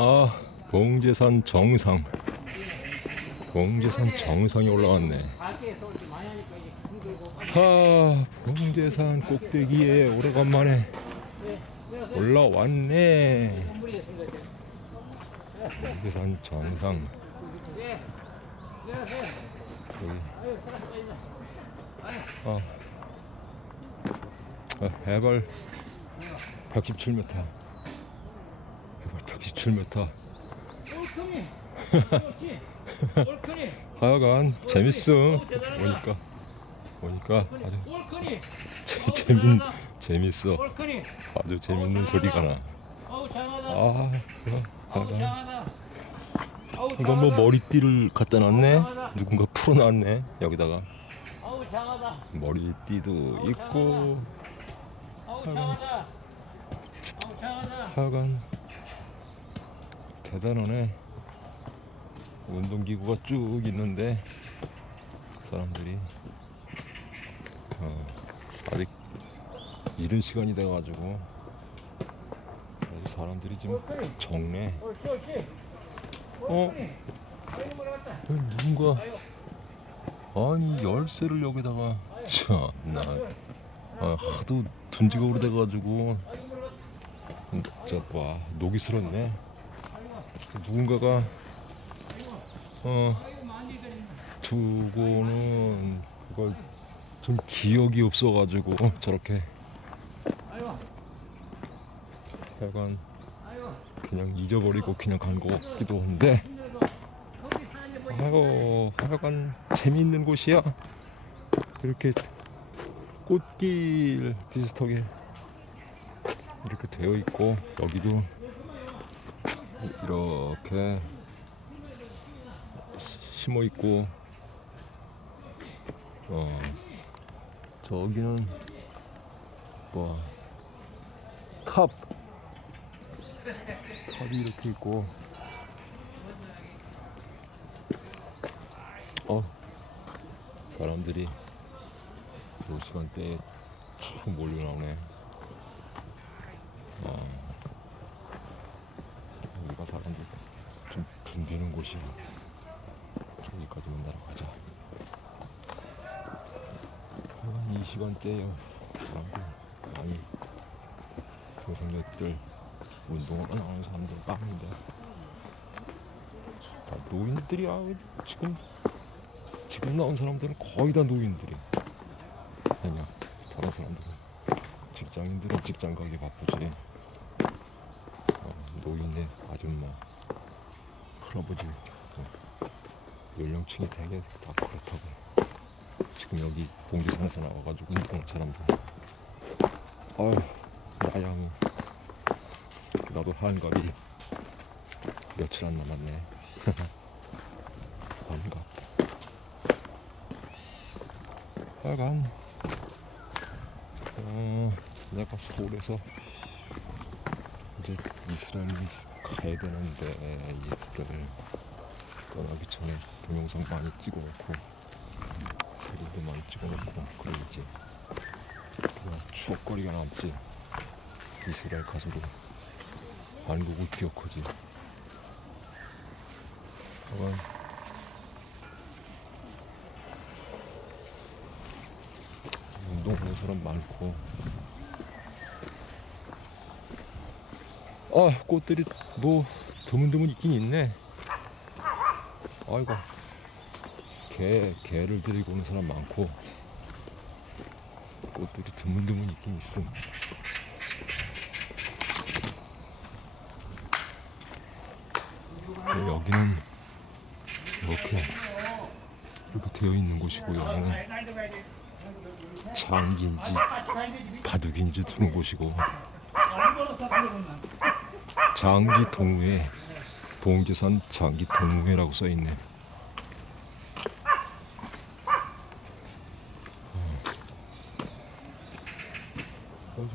아, 봉제산 정상. 봉제산 정상에 올라왔네. 하, 봉제산 꼭대기에 오래간만에 올라왔네. 봉제산 정상. 아, 아, 해발 117m. 해발 117m. 올크니. 하여간 재밌어. 보니까. 보니까 아주 재- 재밌 재밌어. 아주 재밌는 소리가 나. 아, 하여간. 이건 뭐. 머리띠를 갖다 놨네. 누군가 풀어놨네 여기다가. 머리띠도 있고. 장하다. 하여간 대단하네. 운동기구가 쭉 있는데 사람들이. 어, 아직 이른 시간이 돼가지고. 사람들이 좀 적네. 어? 누군가? 아니 열쇠를 여기다가. 참나. 아, 하도 둔지거으로 돼가지고. 진짜 와 녹이 슬었네 누군가가 어 두고는 그걸 좀 기억이 없어가지고 저렇게 약간 그냥 잊어버리고 그냥 간것 같기도 한데 아유, 하여간 재미있는 곳이야. 이렇게 꽃길 비슷하게 이렇게 되어 있고 여기도 이렇게 심어 있고 어 저기는 뭐탑 탑이 이렇게 있고 어 사람들이 이 시간대에 쭉 몰려 나오네. 아, 여기가 사람들 좀 붐비는 곳이야. 저기까지 만나러 가자. 하여간 이 시간대에 사람들 많이 고생자들 운동하러 나오는 사람들 많은데 다 노인들이야 지금 지금 나온 사람들은 거의 다 노인들이야. 아니야, 다른 사람들은 직장인들은 직장 가기 바쁘지. 어, 노인네 아줌마, 할아버지 어, 연령층이 되게 다 그렇다고. 지금 여기 봉지산에서 나와가지고 운동하는 사람들. 아유, 나야 뭐 나도 한갑이 며칠 안 남았네. 한갑. 하여간 어, 내가 서울에서 이제 이스라엘 가야 되는데 이스라엘 떠나기 전에 동영상 많이 찍어놓고 사진도 많이 찍어놓고 그래야지 그냥 추억거리가 남지. 이스라엘 가서도 한국을 기억하지. 하여간 운동하는 사람 많고 아 꽃들이 뭐 드문드문 있긴 있네. 아이고. 개 개를 데리고 오는 사람 많고 꽃들이 드문드문 있긴 있음. 근데 여기는 이렇게 이렇게 되어 있는 곳이고요 장기인지 바둑인지 두는 곳이고 장기 동회 봉제산 장기 동회라고 써 있네. 어,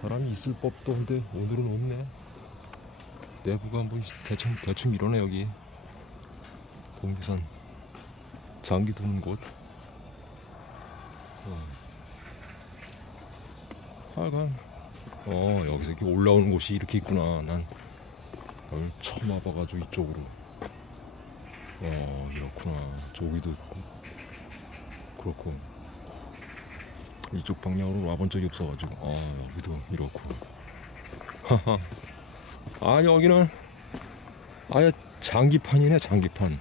사람이 있을 법도 한데 오늘은 없네. 내부가 뭐 대충 대충 이러네 여기. 봉제산 장기 두는 곳. 어. 하여간 어 여기서 이렇게 올라오는 곳이 이렇게 있구나. 난 오늘 처음 와봐가지고 이쪽으로. 어 이렇구나. 저기도 그렇고. 이쪽 방향으로 와본 적이 없어가지고. 아 여기도 이렇고. 하하. 아 여기는 아예 장기판이네 장기판.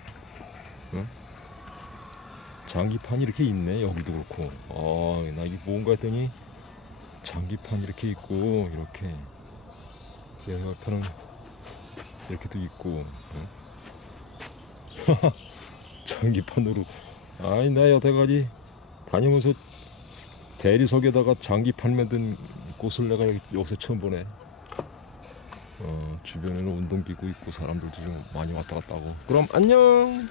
응? 장기판이 이렇게 있네 여기도 그렇고. 아나 이게 뭔가 했더니 장기판 이렇게 있고 이렇게. 여기 옆에는 이렇게도 있고 응? 장기판으로. 아니 나 여태까지 다니면서 대리석에다가 장기판 만든 곳을 내가 여기- 여기서 처음 보네. 어, 주변에는 운동기구 있고 사람들도 좀 많이 왔다 갔다 하고. 그럼 안녕